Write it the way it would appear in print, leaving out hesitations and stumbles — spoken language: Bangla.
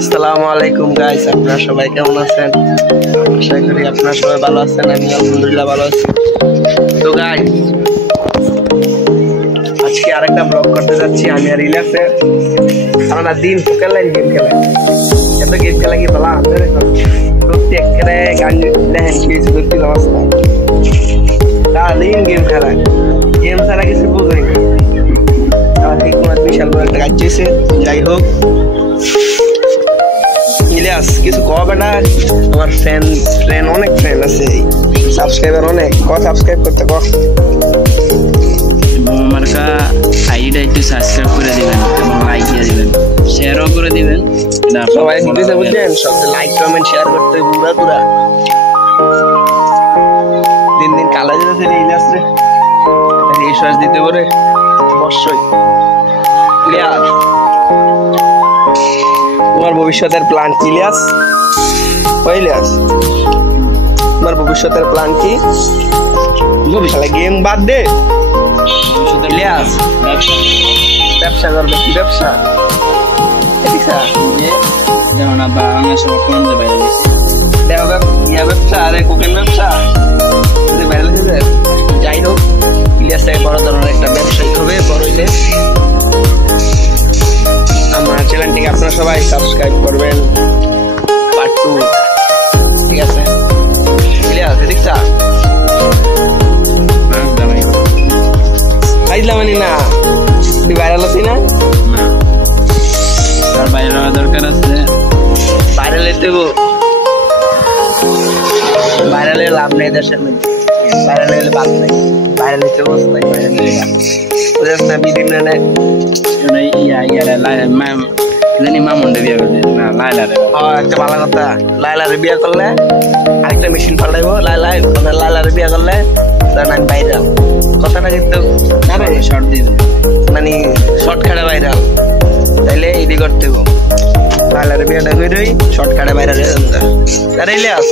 আসসালামু আলাইকুম গাইস, আপনারা সবাই কেমন আছেন? আশা করি আপনারা সবাই ভালো আছেন। আমি আলহামদুলিল্লাহ ভালো আছি। তো গাইস, আজকে আরেকটা ব্লগ করতে যাচ্ছি আমি আর ইলিয়াসে। আমরা দিন খেলেন গেম খেলে, এত গেম খেলা কি বলা দেখুন, প্রত্যেক গান দেখেন কি করতে অবস্থা, সারাদিন গেম খেলা, গেম ছাড়া কিছু বোঝাই না। আমার ঠিক তোমার বিশাল বড় একটা কাজ হয়েছে। যাই হোক, ইলিয়াস কিছু কবে না, আমার ফ্রেন্ড অনেক ফ্রেন্ড আছে, সাবস্ক্রাইবার অনেক, সাবস্ক্রাইব করতে মার্কা আইডিটা একটু সাবস্ক্রাইব করে দিবেন এবং লাইক দিয়ে দিবেন, শেয়ারও করে দিবেন। সবাই বুঝতে বুঝলেন, সব লাইক কমেন্ট শেয়ার করতে পুরা পুরা দিন দিন কালা যেতেছে রে ইলিয়াস রে, রিসার্চ দিতে পারে অবশ্যই। ইলিয়াস, তোমার ভবিষ্যতের প্ল্যান কি ইলিয়াস? ইলিয়াস, তোমার ভবিষ্যতের প্ল্যান কি? গেম বাদ দে ইলিয়াস, ব্যবসা করবে। কি ব্যবসা? যেমন বাংলাদেশে বর্তমানে বাইরে ব্যবসা, আরে কোকেন ব্যবসা বাইরে। যাই হোক, ইলিয়াস বড় ধরনের একটা ব্যবসায়িক হবে বড় হইলে। আমার চ্যানেলটিকে আপনারা সবাই সাবস্ক্রাইব করবেন। পার্ট 2, ঠিক আছে? ইলিয়াস দেখছা ফাইজলামানি না, তুই ভাইরাল হচ্ছি না? তার বাইরে হওয়া দরকার আছে। ভাইরাল হইতে ভাইরালের লাভ নেই দেশের মধ্যে, ভাইরাল হইলে বাদ নাই, ভাইরাল হইতে বসে নাই, বুঝেছ না? বিভিন্ন মামুন্ডে বিয়ে করবে না লাইলারে, একটা ভালো কথা। লাইলারে বিয়ে করলে আরেকটা মেশিন পাল্টাইবো, লাইলারে বিয়ে করলে আমি ভাইরাল। কথাটা কিন্তু শর্ট দিয়ে মানে শর্টকাটে ভাইরাল, তাইলে ইডি করতে লাইলারে বিয়েটা করে শর্টকাটে ভাইরাল। ইলিয়াস